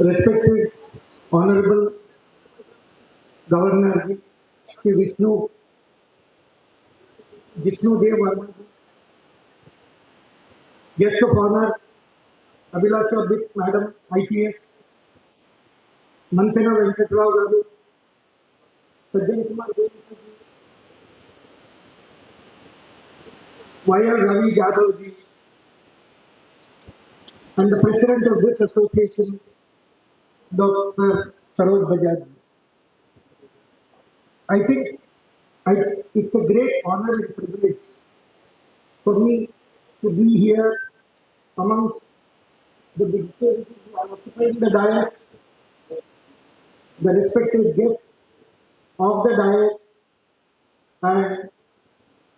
Respected Honorable Governor Shri Jishnu Varna, Guest of Honor Abhilasha Bisht Madam IPS, Mantena Venkata Raju, Sajjan Kumar YR Ravi Jadavji, and the President of this association, Dr. Saroj Bajaj. I think it's a great honor and privilege for me to be here amongst the dignitaries who are occupying the dais, the respective guests of the dais, and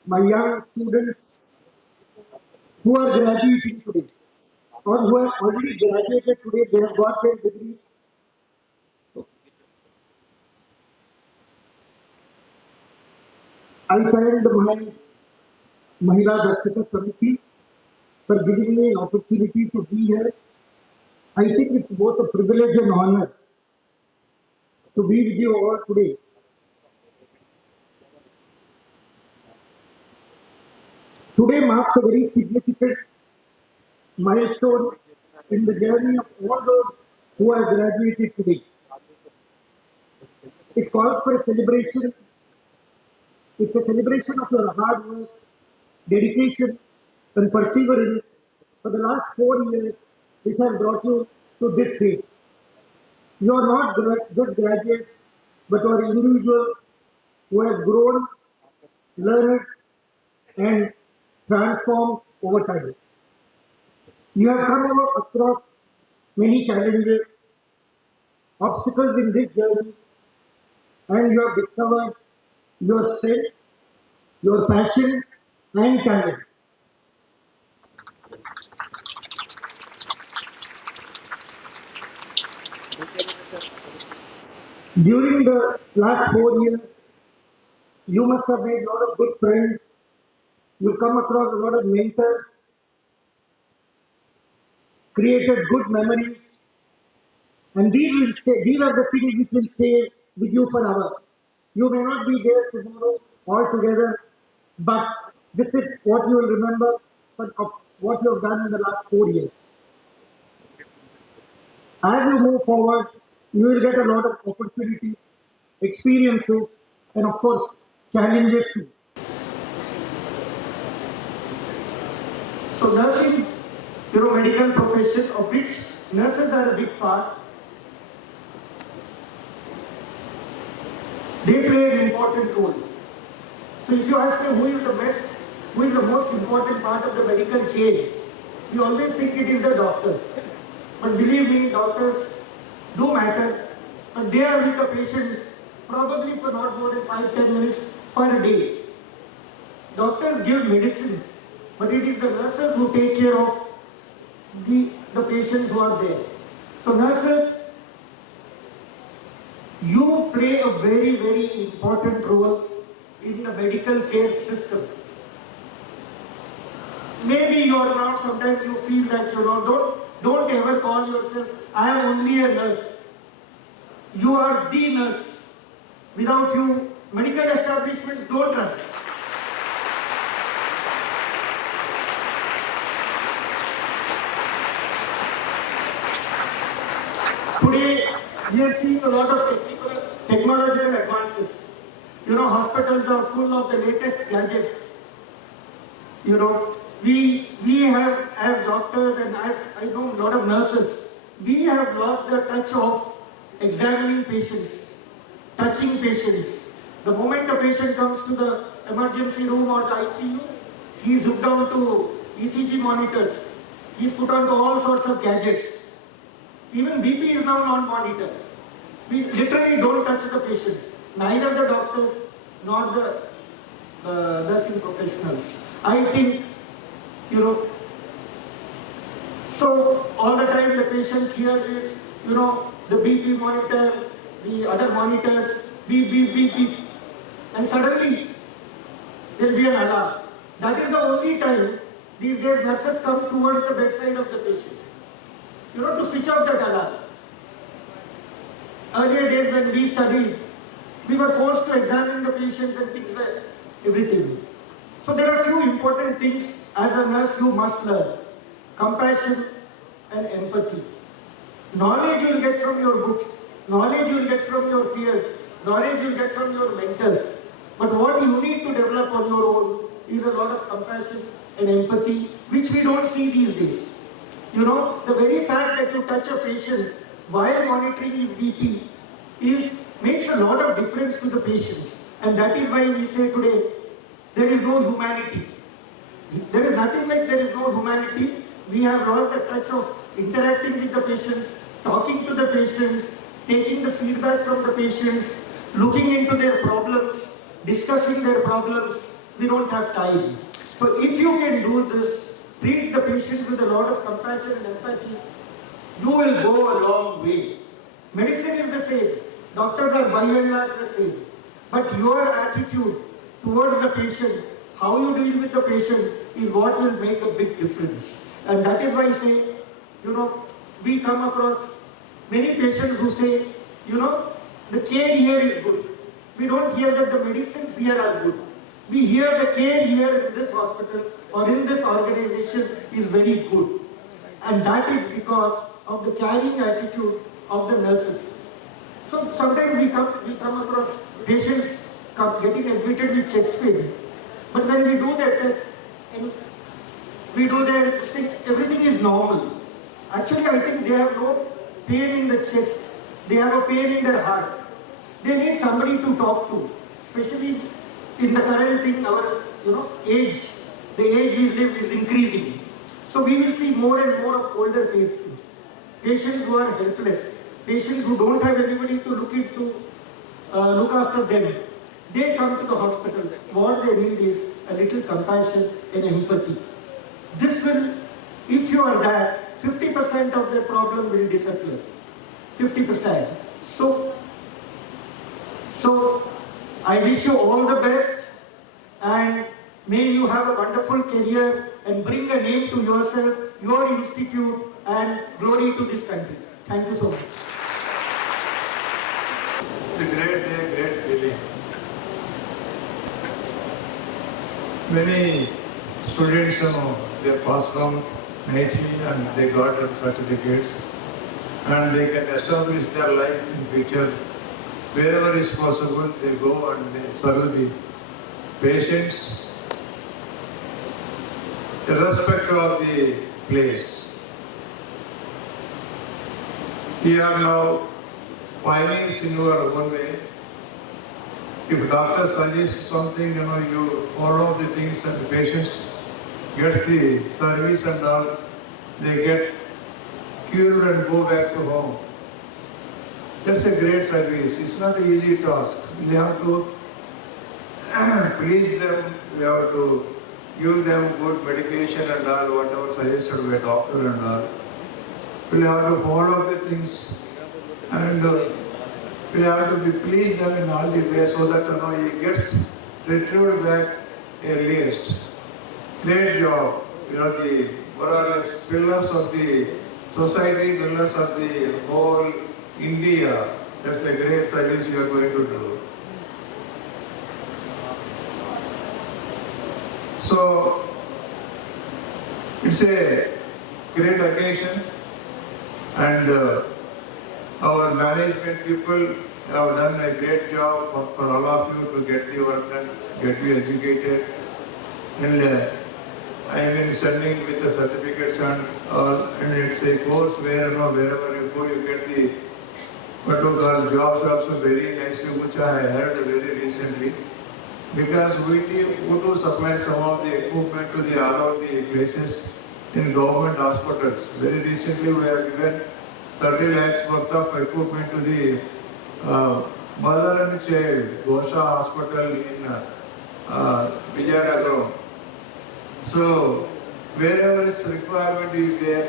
my young students who are graduating today or who have already graduated today. They have got their degrees. I thank my Mahila Dakshita committee for giving me an opportunity to be here. I think it's both a privilege and honor to be with you all today. Today marks a very significant milestone in the journey of all those who have graduated today. It calls for a celebration. It's a celebration of your hard work, dedication, and perseverance for the last 4 years, which has brought you to this stage. You are not just graduates, but you are individuals who have grown, learned, and transformed over time. You have come across many challenges, obstacles in this journey, and you have discovered your strength, your passion, and talent. During the last 4 years, you must have made a lot of good friends. You come across a lot of mentors, created good memories, and these are the things which will stay with you forever. You may not be there tomorrow altogether, but this is what you will remember of what you have done in the last 4 years. As you move forward, you will get a lot of opportunities, experiences, and of course, challenges too. So nursing, medical profession of which nurses are a big part. They play an important role. So if you ask me who is the best, who is the most important part of the medical chain, we always think it is the doctors. But believe me, doctors do matter, but they are with the patients probably for not more than 5-10 minutes per day. Doctors give medicines, but it is the nurses who take care of the patients who are there. So nurses, you play a very, very important role in the medical care system. Maybe you are not, sometimes you feel that don't ever call yourself, I am only a nurse. You are the nurse. Without you, medical establishments don't run. Today, we are seeing a lot of technological advances. Hospitals are full of the latest gadgets. We have, as doctors and I know a lot of nurses, we have lost the touch of examining patients, touching patients. The moment a patient comes to the emergency room or the ICU, he is hooked on to ECG monitors. He is put onto all sorts of gadgets. Even BP is now non-monitor. We literally don't touch the patient. Neither the doctors nor the nursing professionals. I think, so all the time the patient here is, the BP monitor, the other monitors, beep, beep, beep, beep. And suddenly, there will be an alarm. That is the only time these days nurses come towards the bedside of the patient. To switch off that alarm. Earlier days when we studied, we were forced to examine the patients and things like everything. So there are few important things as a nurse you must learn. Compassion and empathy. Knowledge you will get from your books, knowledge you will get from your peers, knowledge you will get from your mentors. But what you need to develop on your own is a lot of compassion and empathy, which we don't see these days. You know, the very fact that you touch a patient while monitoring his BP makes a lot of difference to the patient. And that is why we say today, there is no humanity. There is nothing like there is no humanity. We have lost the touch of interacting with the patients, talking to the patients, taking the feedback from the patients, looking into their problems, discussing their problems. We don't have time. So if you can do this, treat the patients with a lot of compassion and empathy, you will go a long way. Medicine is the same. Doctors are by and large the same. But your attitude towards the patient, how you deal with the patient is what will make a big difference. And that is why I say, you know, we come across many patients who say, you know, the care here is good. We don't hear that the medicines here are good. We hear the care here in this hospital or in this organization is very good. And that is because of the caring attitude of the nurses. So sometimes we come across patients getting admitted with chest pain. But when we do that test, we do their testing, everything is normal. Actually, I think they have no pain in the chest. They have a pain in their heart. They need somebody to talk to, especially in the current thing, our age, the age we live is increasing. So we will see more and more of older patients, patients who are helpless, patients who don't have anybody to look after them. They come to the hospital. What they need is a little compassion and empathy. This will, if you are that, 50% of their problem will disappear. 50%. So I wish you all the best, and may you have a wonderful career and bring a name to yourself, your institute, and glory to this country. Thank you so much. It's a great day, great feeling. Many students, they passed from nicely and they got their certificates, and they can establish their life in future. Wherever is possible, they go and they serve the patients, irrespective of the place. You are now pioneers in your own way. If doctor suggests something, you follow the things and the patients get the service and all, they get cured and go back to home. That's a great service. It's not an easy task. We have to please them, we have to give them good medication and all, whatever suggested by doctor and all. We have to follow the things, and we have to be pleased them in all the ways so that he gets retrieved back earliest. Great job. You are the more or less pillars of the society, pillars of the whole India. That's a great service you are going to do. So it's a great occasion, and our management people have done a great job for all of you to get the work done, get you educated, and I am sending with the certificates and all, and it's a course where wherever you go you get the what you call jobs also very nicely, which I heard very recently. Because we do supply some of the equipment to the other the places in government hospitals. Very recently we have given 30 lakhs worth of equipment to the mother and child Gosha Hospital in Vijayanagar. So wherever its requirement is there,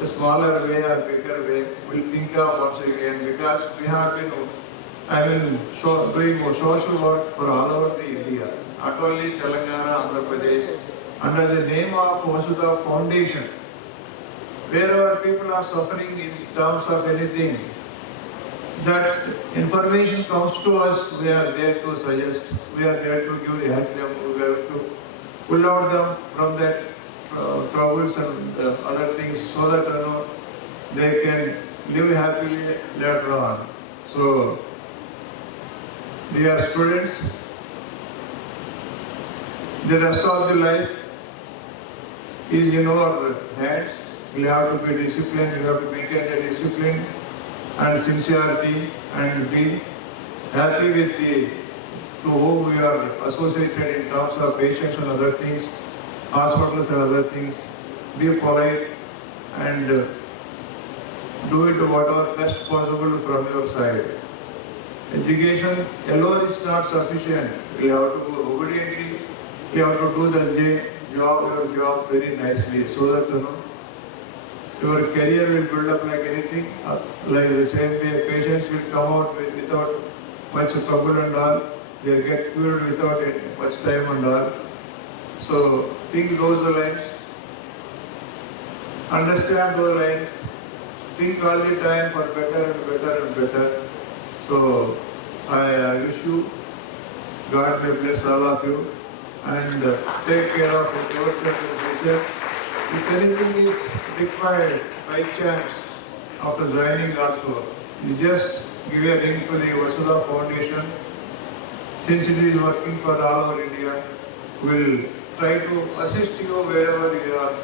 a smaller way or bigger way, we'll think of once again, because we have been doing social work for all over the India, not only Telangana, Andhra Pradesh, under the name of Vasudha Foundation. Wherever people are suffering in terms of anything, that information comes to us, we are there to suggest, we are there to give help them, we are to pull out them from that troubles and other things so that they can live happily later on. So, dear students, the rest of the life is in our hands. You have to be disciplined, you have to maintain the discipline and sincerity and be happy with the to whom we are associated in terms of patients and other things, hospitals and other things. Be polite and do it whatever best possible from your side. Education alone is not sufficient. You have to go obediently, you have to do your job very nicely so that your career will build up like anything. Like the same way, patients will come out without much trouble and all. They get cured without much time and all. So think those lines, understand those lines, think all the time for better and better and better. So I wish you, God may bless all of you, and take care of yourself and future. If anything is required by chance after joining also, you just give a link to the Vasudha Foundation. Since it is working for all over India, we will try to assist you wherever you are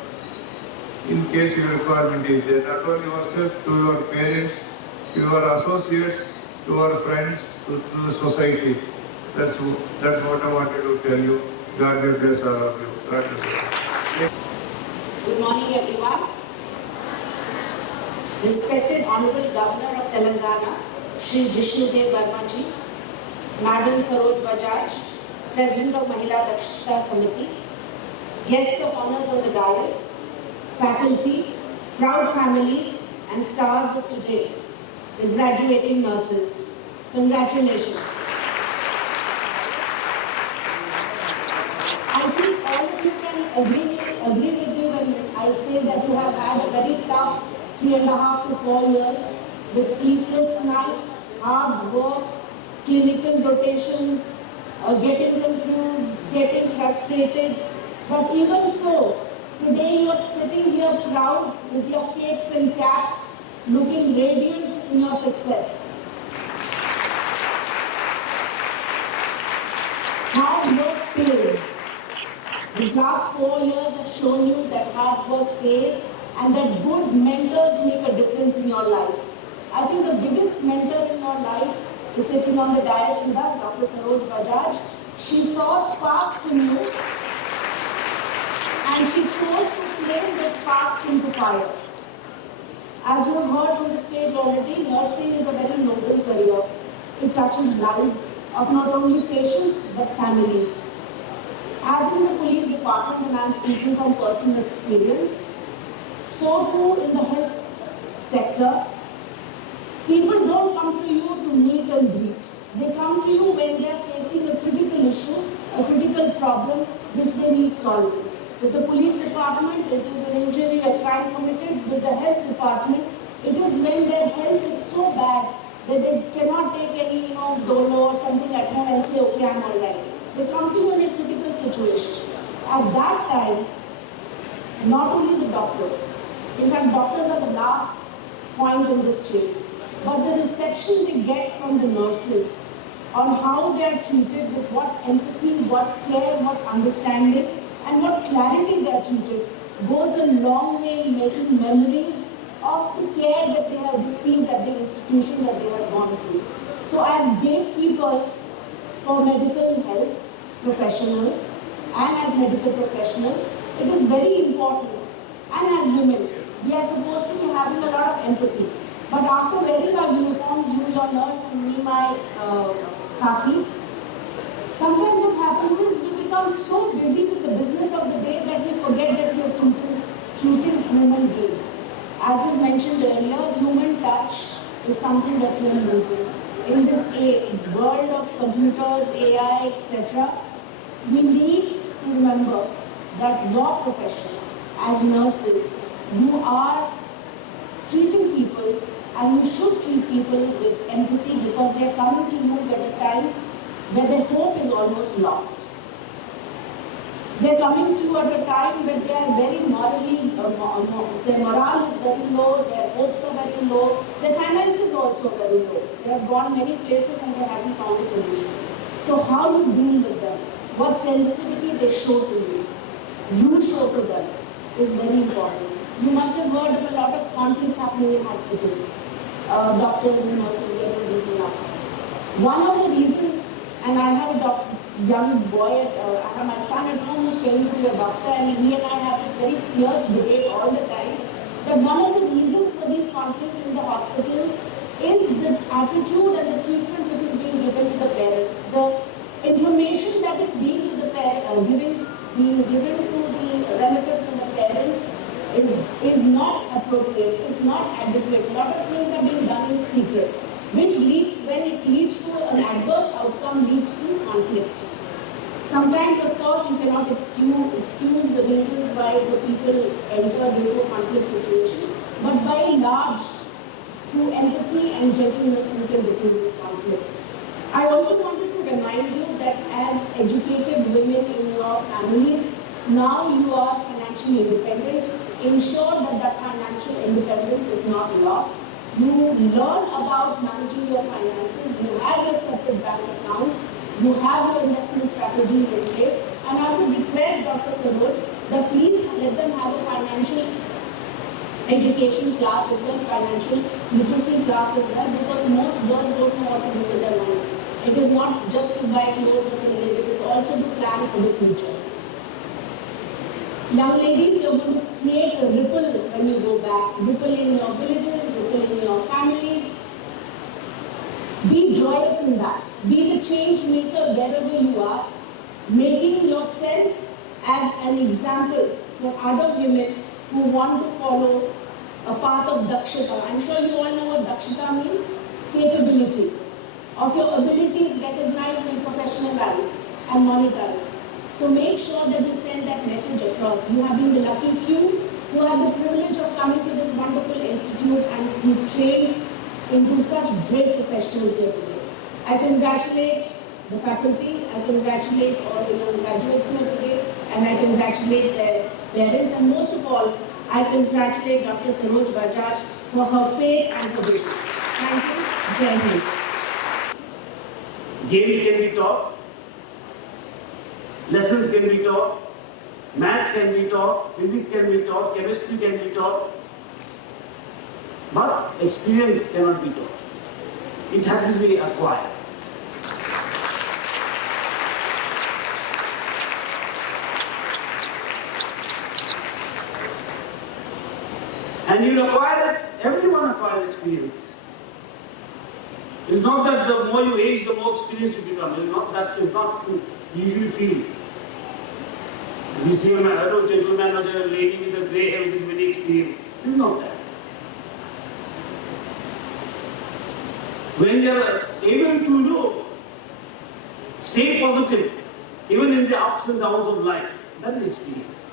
in case your requirement is there. Not only yourself, to your parents, to your associates, to our friends, to the society. That's what I wanted to tell you. God will bless all of you. God bless you. Good morning, everyone. Respected Honorable Governor of Telangana, Shri Jishnu Varna ji, Madam Saroj Bajaj, President of Mahila Dakshita Samiti, guests of honors on the dais, faculty, proud families and stars of today, the graduating nurses. Congratulations. I think all of you can agree with me when I say that you have had a very tough 3.5 to 4 years with sleepless nights, hard work, clinical rotations, getting confused, getting frustrated. But even so, today you are sitting here proud with your capes and caps, looking radiant in your success. Hard work pays. These last 4 years have shown you that hard work pays and that good mentors make a difference in your life. I think the biggest mentor in your life is sitting on the dais with us, Dr. Saroj Bajaj. She saw sparks in you and she chose to flame the sparks into fire. As you have heard from the stage already, nursing is a very noble career. It touches lives of not only patients but families. As in the police department, and I am speaking from personal experience, so too in the health sector, people don't come to you to meet and greet. They come to you when they are facing a critical issue, a critical problem which they need solving. With the police department, it is an injury, a crime committed. With the health department, it is when their health is so bad that they cannot take any dolo or something at home and say, okay, I'm all right. They come to you in a critical situation. At that time, not only the doctors, in fact, doctors are the last point in this chain, but the reception they get from the nurses on how they are treated, with what empathy, what care, what understanding, and what clarity they are treated, goes a long way in making memories of the care that they have received at the institution that they have gone to. So as gatekeepers for medical health professionals and as medical professionals, it is very important. And as women, we are supposed to be having a lot of empathy. But after wearing our uniforms, you, your nurse, and me, my khaki, sometimes what happens is we become so busy with the business of the day that we forget that we are treating human beings. As was mentioned earlier, human touch is something that we are losing. In this world of computers, AI, etc., we need to remember that your profession as nurses, you are treating people And you should treat people with empathy because they are coming to you where their hope is almost lost. They're coming to you at a time when they are very morally, their morale is very low, their hopes are very low, their finances also very low. They have gone many places and they haven't found a solution. So how you deal with them, what sensitivity they show to you show to them is very important. You must have heard of a lot of conflict happening in hospitals. Doctors and nurses getting beaten up. One of the reasons, and I have a young boy, I have my son at home who's training to be a doctor, and he and I have this very fierce debate all the time, that one of the reasons for these conflicts in the hospitals is the attitude and the treatment which is being given to the parents. The information that is being given to the relatives and the parents is not appropriate, is not adequate. A lot of things are being done in secret, which when it leads to an adverse outcome, leads to conflict. Sometimes, of course, you cannot excuse the reasons why the people entered into a conflict situation, but by and large, through empathy and gentleness, you can diffuse this conflict. I also wanted to remind you that as educated women in your families, now you are financially independent. Ensure that financial independence is not lost. You learn about managing your finances. You have your separate bank accounts. You have your investment strategies in place. And I would request Dr. Saroj that please let them have a financial education class as well, financial literacy class as well, because most girls don't know what to do with their money. It is not just to buy clothes or to live, it is also to plan for the future. Young ladies, you're going to create a ripple when you go back. Ripple in your villages, ripple in your families. Be joyous in that. Be the change maker wherever you are, making yourself as an example for other women who want to follow a path of Dakshita. I'm sure you all know what Dakshita means. Capability. Of your abilities recognized and professionalized and monetized. So make sure that you send that message across. You have been the lucky few who have the privilege of coming to this wonderful institute and you train into such great professionals here today. I congratulate the faculty, I congratulate all the young graduates here today, and I congratulate their parents, and most of all, I congratulate Dr. Saroj Bajaj for her faith and her vision. Thank you. Jai Hind. Games can be taught, lessons can be taught, maths can be taught, physics can be taught, chemistry can be taught, but experience cannot be taught. It has to be acquired. And you acquire it, everyone acquires experience. It's not that the more you age, the more experienced you become. It's not that, is not to usually feel. We see an adult gentleman or a lady with a grey hair with many experience. It's not that. When you are able to stay positive, even in the ups and downs of life, that is experience.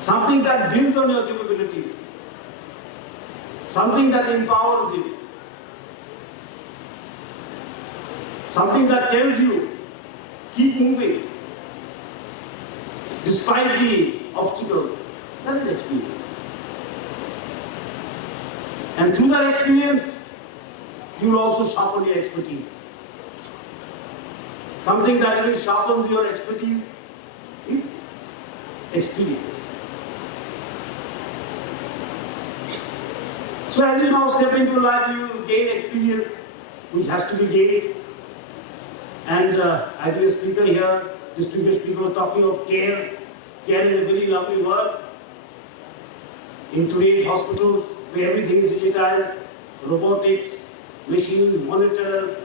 Something that builds on your capabilities. Something that empowers you. Something that tells you, keep moving, despite the obstacles. That is experience. And through that experience, you will also sharpen your expertise. Something that really sharpens your expertise is experience. So as you now step into life, you will gain experience, which has to be gained. And I think the speaker here, distinguished speaker, was talking of care. Care is a very lovely word. In today's hospitals, where everything is digitized, robotics, machines, monitors,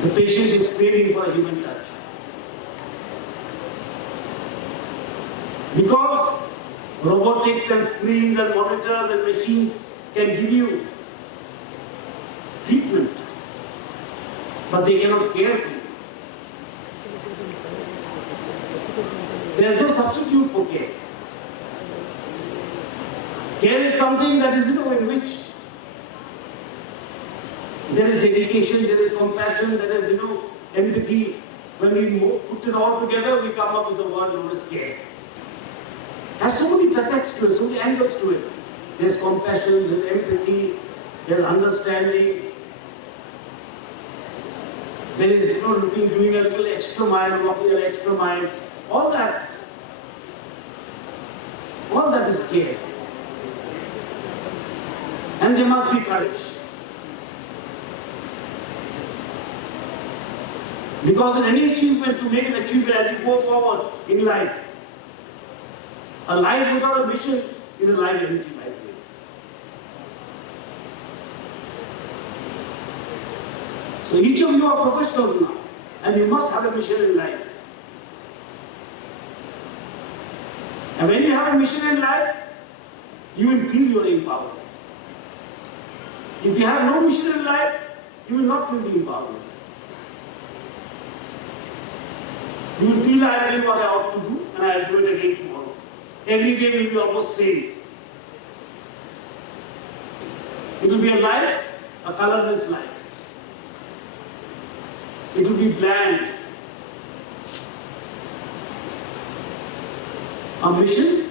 the patient is craving for a human touch. Because robotics and screens and monitors and machines can give you treatment, but they cannot care for you. There is no substitute for care. Care is something that is, in which there is dedication, there is compassion, there is, empathy. When we put it all together, we come up with a word known as care. It has so many facets to it, so many angles to it. There's compassion, there's empathy, there's understanding. There is, doing a little extra mile, walking an extra mile. All that is care. And there must be courage. Because in any achievement, to make an achievement as you go forward in life, a life without a mission is a life empty, by the way. So each of you are professionals now, and you must have a mission in life. And when you have a mission in life, you will feel you are empowered. If you have no mission in life, you will not feel the empowerment. You will feel I am doing what I ought to do, and I will do it again tomorrow. Every day will be almost same. It will be a life, a colorless life. It will be bland. A mission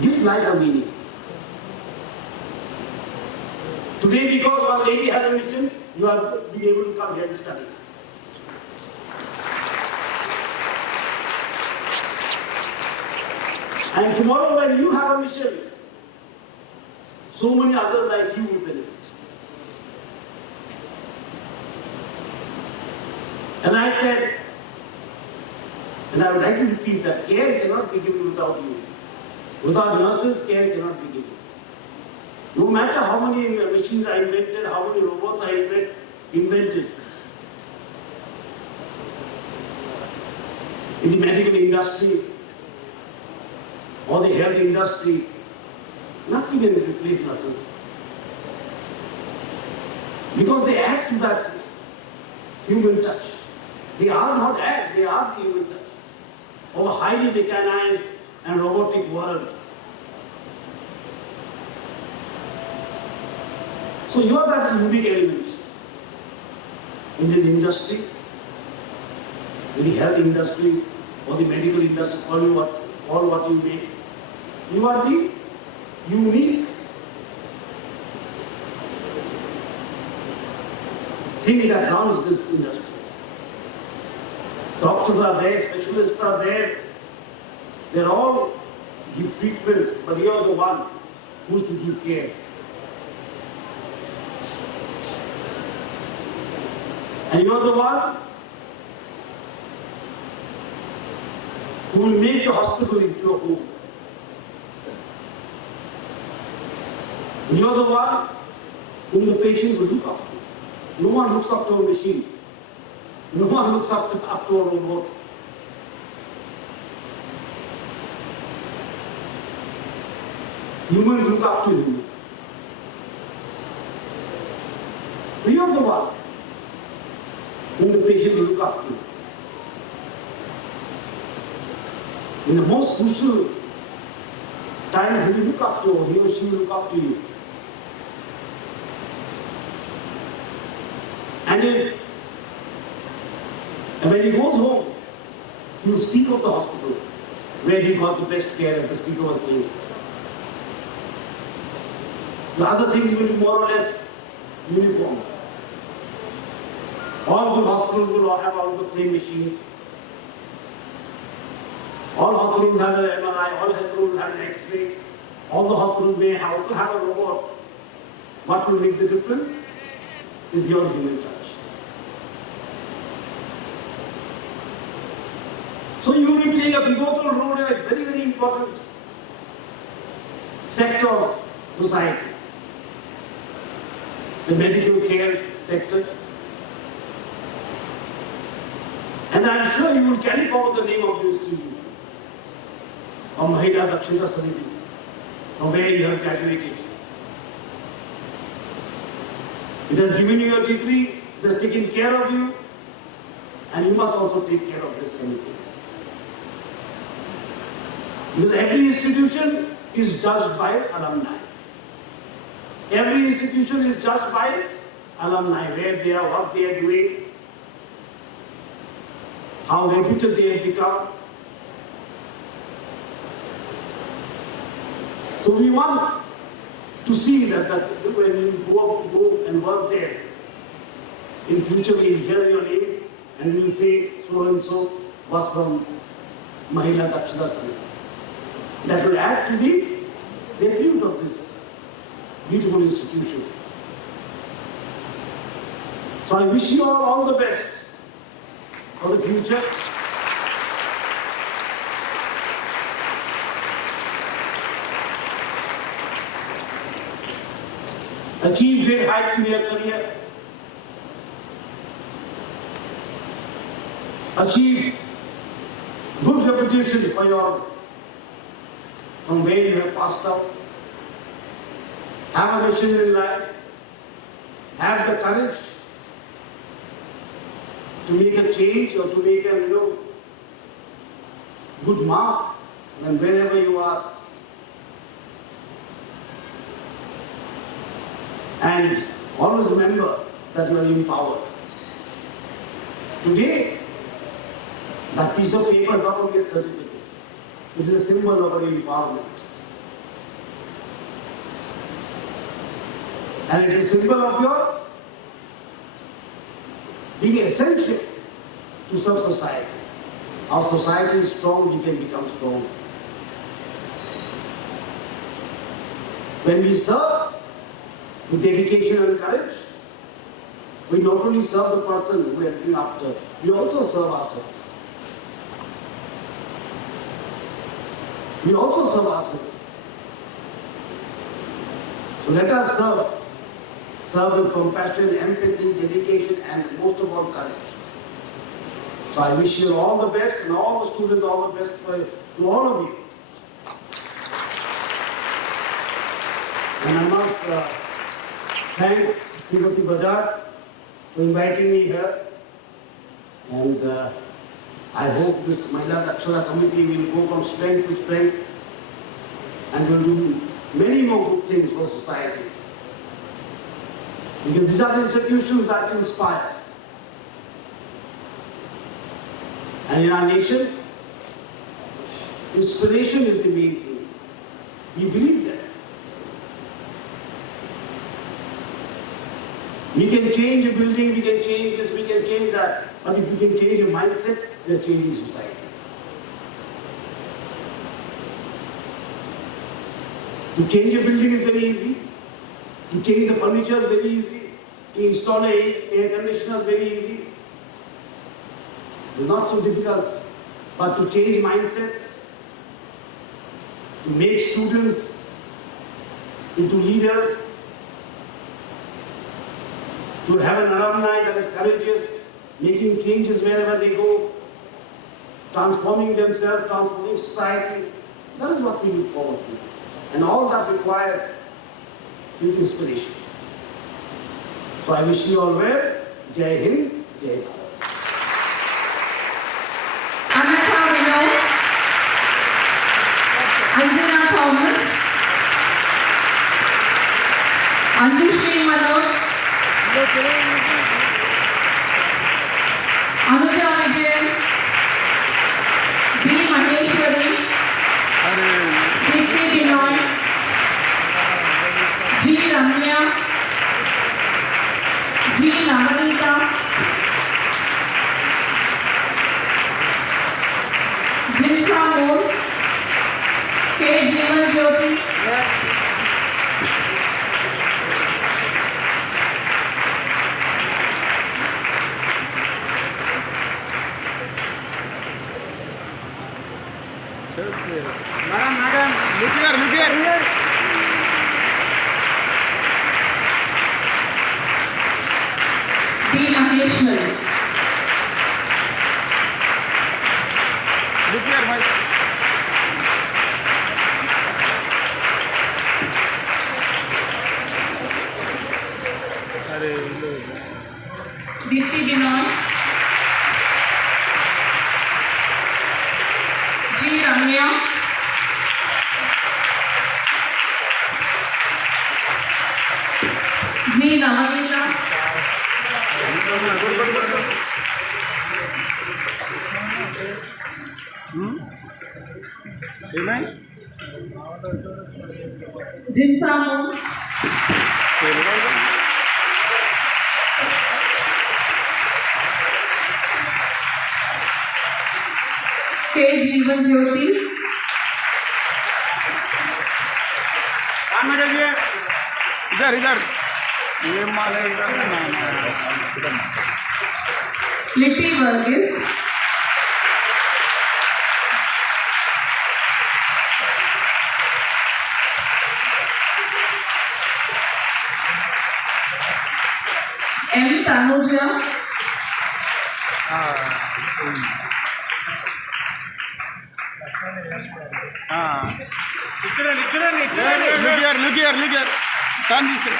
gives life a meaning. Today, because one lady has a mission, you are being able to come here and study. And tomorrow when you have a mission, so many others like you will benefit. And I said, and I would like to repeat that care cannot be given without you. Without nurses, care cannot be given. No matter how many machines are invented, how many robots are invented, in the medical industry or the health industry, nothing can replace nurses. Because they add to that human touch. They are not add, they are the human touch of a highly mechanized and robotic world. So you are that unique element in the industry, in the health industry or the medical industry, all what you make. You are the unique thing that runs this industry. Doctors are there, specialists are there. They all give treatment, but you are the one who's to give care. And you are the one who will make the hospital into a home. And you are the one whom the patient will look up to. No one looks up to a machine. No one looks up to a robot. Humans look up to humans. So you are the one whom the patient will look up to. In the most crucial times, he will look up to, he or she will look up to you. And when he goes home, he will speak of the hospital where he got the best care, as the speaker was saying. The other things will be more or less uniform. All good hospitals will all have all the same machines. All hospitals have an MRI, all hospitals have an X-ray. All the hospitals may also have a robot. What will make the difference is your human touch. So you will be playing a pivotal role in a very, very important sector of society. The medical care sector. And I am sure you will carry forward the name of the institution, of Mahila Dakshita Samiti, from where you have graduated. It has given you a degree, it has taken care of you, and you must also take care of this Samiti. Because every institution is judged by alumni. Every institution is judged by its alumni, where they are, what they are doing, how reputed they have become. So we want to see that when you go and work there, in future we'll hear your names and we'll say so and so was from Mahila Dakshita Samiti. That will add to the repute of this beautiful institution. So I wish you all the best for the future. Achieve great heights in your career. Achieve good reputation from where you have passed out. Have a mission in life. Have the courage to make a change or to make a good mark and wherever you are. And always remember that you are empowered. Today, that piece of paper is not only a certificate, it is a symbol of our empowerment. And it is a symbol of your being essential to serve society. Our society is strong, we can become strong. When we serve with dedication and courage, we not only serve the person who we are looking after, we also serve ourselves. We also serve ourselves. So let us serve. Serve with compassion, empathy, dedication, and most of all, courage. So I wish you all the best, and all the students all the best to all of you. And I must thank Srimati Bajaj for inviting me here. And I hope this Mahila Dakshita committee will go from strength to strength and will do many more good things for society. Because these are the institutions that inspire. And in our nation, inspiration is the main thing. We believe that. We can change a building, we can change this, we can change that. But if we can change a mindset, we are changing society. To change a building is very easy. To change the furniture is very easy. To install an air conditioner is very easy. It's not so difficult. But to change mindsets, to make students into leaders, to have an alumni that is courageous, making changes wherever they go, transforming themselves, transforming society, that is what we look forward to. And all that requires is inspiration. So I wish you all well. Jai Hind, Jai Bharat. Anjana Thomas, Anjushri Manoj, Anuja Vijay, B. Maheshwari, Dipti Binoy, G. Ramya, G. Namanita, Jinsa Moore, K. Jeevan Jyoti, Madam, look here. B. Maheshwari, Look here, bhai. अरे Dipti Binoy, G. Ramya, जिनसामू के जीवन ज्योति इधर इधर ये माल है इधर Lipi Varghese M Tanuja look here turn this way.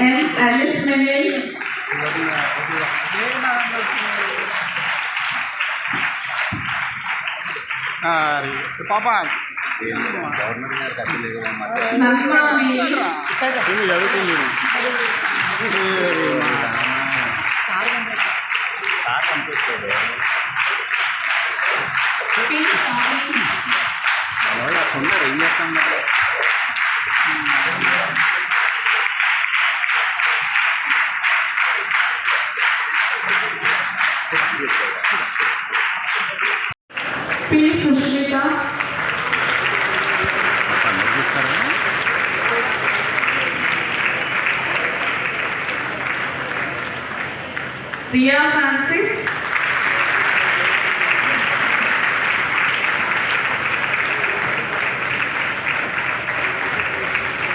M Alice मेनेल पापा Najma Mary P P Sushmita Riya Francis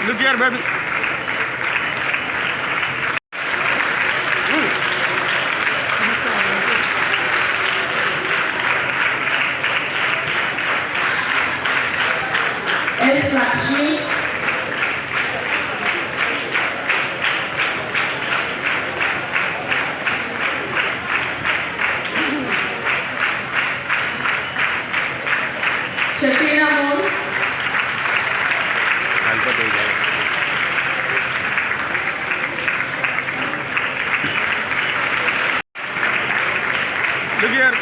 look here baby S Lakshmi Shakina मोल look here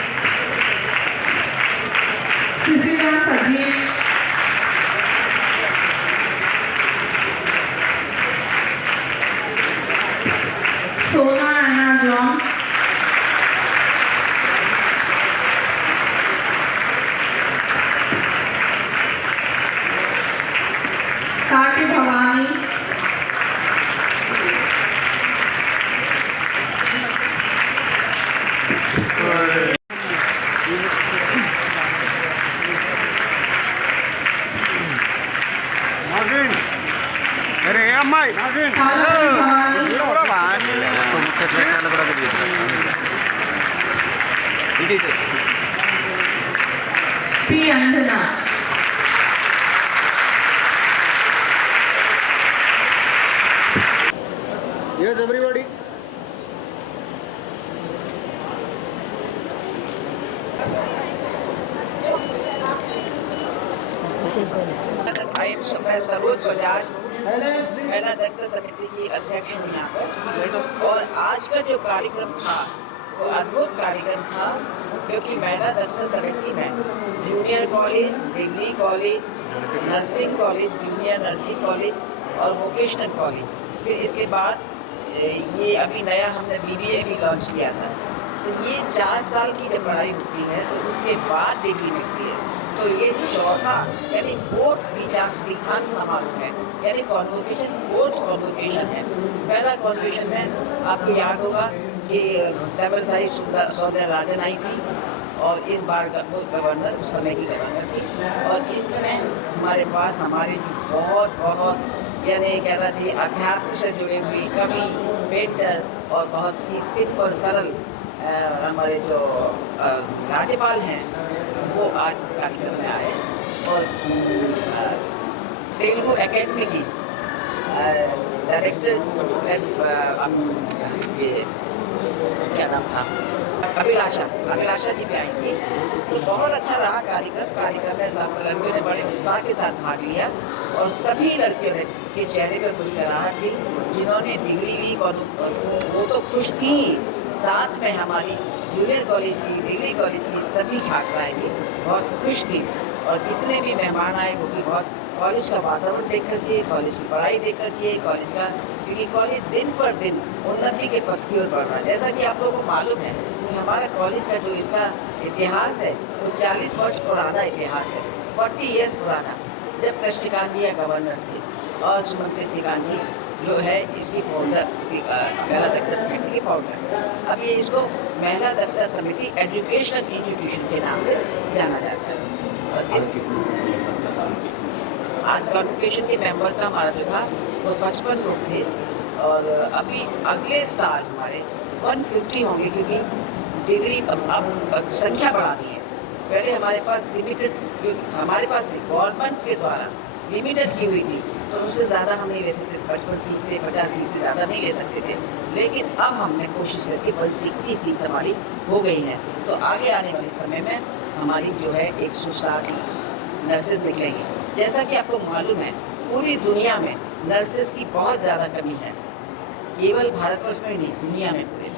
Sushila Sajeev Sona Anna John काटी भवानी अरे अम्माई Bhavani P Anjana yes everybody मैं सरोज बजाज महिला दक्षता समिति की अध्यक्ष हूँ यहाँ पर। और आज का जो कार्यक्रम था वो अद्भुत कार्यक्रम था, क्योंकि महिला दक्षता समिति में junior college, degree college, nursing college, junior nursing college और वोकेशनल कॉलेज, फिर इसके बाद ये अभी नया हमने BBA भी लॉन्च किया था। तो ये 4 साल की जब पढ़ाई होती है तो उसके बाद डिग्री मिलती है। तो ये चौथा यानी फोर्थ दीक्षांत समारोह है, यानी कॉन्वोकेशन फोर्थ कॉन्वोकेशन है। पहला कॉन्वोकेशन में आपको याद होगा कि तमिल साई सौंदरराजन आई थी और इस बार का गवर्नर उस समय की गवर्नर थी। और इस समय हमारे पास हमारे बहुत यानी कहना चाहिए अध्यात्म से जुड़े हुए कवि, पेंटर और बहुत सिंपल सरल हमारे जो राज्यपाल हैं वो आज इस कार्यक्रम में आए। और तेलुगु एकेडमी की डायरेक्टर ये क्या नाम था, अभिलाषा जी भी आई थी। तो बहुत अच्छा रहा कार्यक्रम में सब लड़कियों ने बड़े उत्साह के साथ भाग लिया और सभी लड़कियों ने के चेहरे पर मुस्कुराहट थी। जिन्होंने डिग्री ली वो तो खुश थी, साथ में हमारी जूनियर कॉलेज की, डिग्री कॉलेज की सभी छात्राएं भी बहुत खुश थी। और जितने भी मेहमान आए वो भी बहुत कॉलेज का वातावरण देख करके, कॉलेज की पढ़ाई देख करके, कॉलेज का, क्योंकि कॉलेज दिन पर दिन उन्नति के पथ की ओर बढ़ रहा है। जैसा कि आप लोगों को मालूम है कि हमारा कॉलेज का जो इसका इतिहास है वो 40 वर्ष पुराना इतिहास है, 40 ईयर्स पुराना, जब कृष्णकांत जी गवर्नर थे और सुमन श्रीकांत जी जो है इसकी फाउंडर, महिला दक्षता समिति की फाउंडर। अब ये इसको महिला दक्षता समिति एजुकेशनल इंस्टीट्यूशन के नाम से जाना जाता है। और आज कॉन्वोकेशन के मेंबर का हमारा जो था वो 55 लोग थे, और अभी अगले साल हमारे 150 होंगे, क्योंकि डिग्री अब संख्या बढ़ा दी है। पहले हमारे पास लिमिटेड, हमारे पास गवर्नमेंट के द्वारा लिमिटेड की हुई थी, तो उससे ज़्यादा हम नहीं ले सकते थे, 55 सीट से 50 सीट से ज़्यादा नहीं ले सकते थे। लेकिन अब हमने कोशिश करके 160 सीट हमारी हो गई हैं। तो आगे आने वाले समय में हमारी जो है 160 नर्सेज निकलेंगी। जैसा कि आपको मालूम है पूरी दुनिया में नर्सेज की बहुत ज़्यादा कमी है, केवल भारतवर्ष में ही नहीं, दुनिया में पूरे।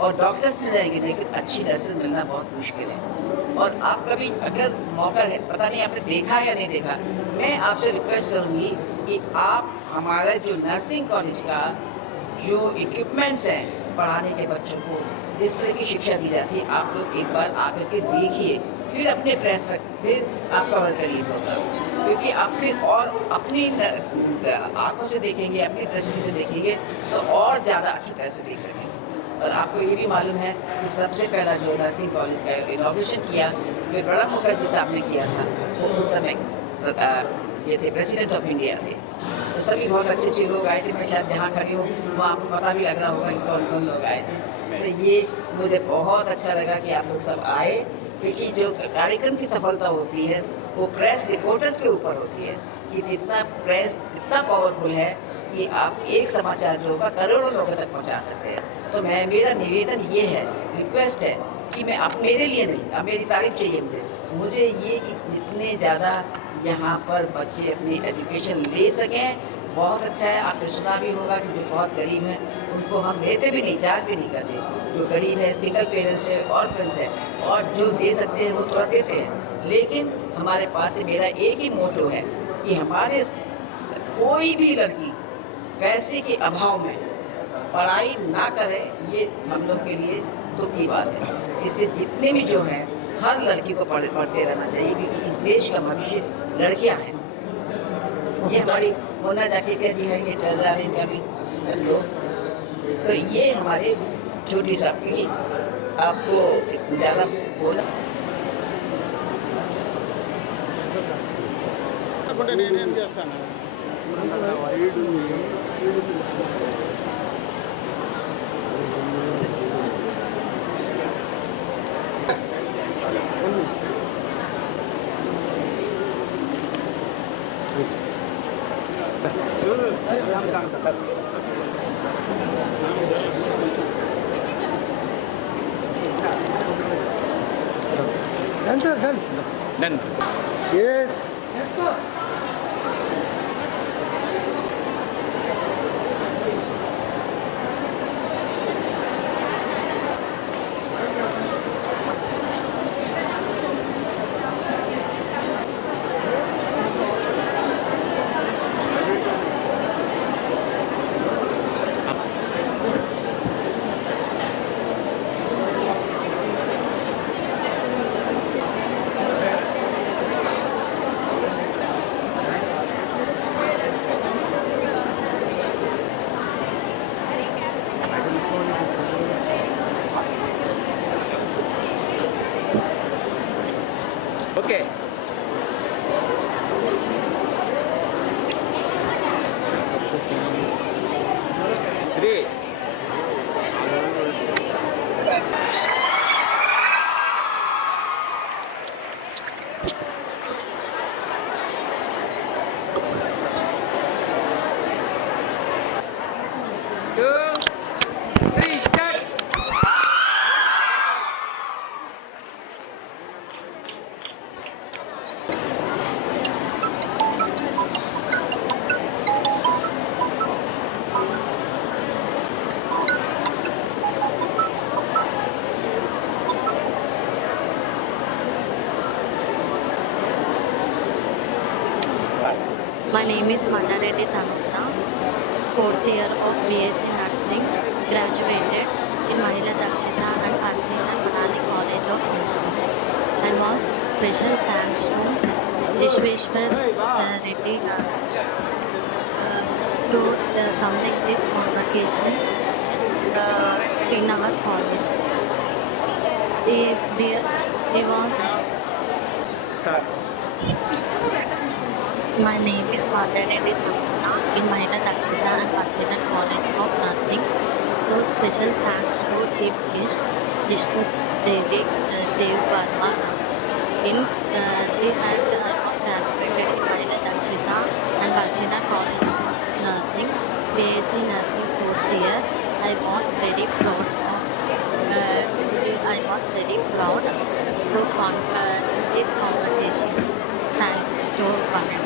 और डॉक्टर्स मिल जाएंगे, लेकिन अच्छी नर्सेज मिलना बहुत मुश्किल है। और आप कभी अगर मौका है, पता नहीं आपने देखा या नहीं देखा, मैं आपसे रिक्वेस्ट करूँगी कि आप हमारा जो नर्सिंग कॉलेज का जो इक्विपमेंट्स हैं पढ़ाने के बच्चों को, जिस तरह की शिक्षा दी जाती है, आप लोग एक बार आकर के देखिए, फिर अपने प्रेस पर फिर आप कवर करिए प्रोग्राम, क्योंकि आप फिर और अपनी आंखों से देखेंगे, अपनी दृष्टि से देखेंगे तो और ज़्यादा अच्छी तरह से देख सकेंगे। और आपको ये भी मालूम है कि सबसे पहला जो नर्सिंग कॉलेज का इनॉग्रेशन किया वो प्रणब मुखर्जी साहब ने किया था। वो उस समय ये थे प्रेसिडेंट ऑफ इंडिया थे। तो सभी बहुत अच्छे अच्छे लोग आए थे। मैं शायद जहाँ खड़ी हूँ वहाँ आपको पता भी लग रहा होगा कि कौन कौन लोग आए थे। तो ये मुझे बहुत अच्छा लगा कि आप लोग सब आए, क्योंकि जो कार्यक्रम की सफलता होती है वो प्रेस रिपोर्टर्स के ऊपर होती है कि जितना प्रेस इतना पावरफुल है कि आप एक समाचार जो होगा करोड़ों लोगों तक पहुंचा सकते हैं। तो मेरा निवेदन ये है, रिक्वेस्ट है कि मैं आप मेरे लिए नहीं, अब मेरी तारीफ चाहिए मुझे ये कि जितने ज़्यादा यहाँ पर बच्चे अपनी एजुकेशन ले सकें बहुत अच्छा है। आपने सुना भी होगा कि जो बहुत गरीब हैं उनको हम लेते भी नहीं, चार्ज भी नहीं करते। जो गरीब है, सिंगल पेरेंट्स है, ऑर्फन्स है, और जो दे सकते हैं वो थोड़ा देते हैं। लेकिन हमारे पास से मेरा एक ही मोटो है कि हमारे कोई भी लड़की पैसे के अभाव में पढ़ाई ना करे, ये हम लोग के लिए दुख की बात है। इसलिए जितने भी जो हैं हर लड़की को पढ़ते रहना चाहिए, क्योंकि इस देश का भविष्य लड़कियां हैं। ये हमारी मोना जाकेटिया जी है, ये ट्रेजर इनका भी लोग। तो ये हमारे छोटी सा, क्योंकि आपको ज़्यादा बोला Done, sir, done. Done. Yes. Yes, sir. name is Mahila fourth year of BSc Nursing, graduated in Mahila Dakshita and College of Nursing. I was special thanks to Jishnu Reddy to complete this convocation in our college. He was. My name is Varna in Mahila Dakshita and College of Nursing. So special thanks to Chief Bisht, Jishnu Varna. I was graduated in Mahila Dakshita and College of Nursing, BSc Nursing fourth year. I was very proud to this competition. Thanks to Varna.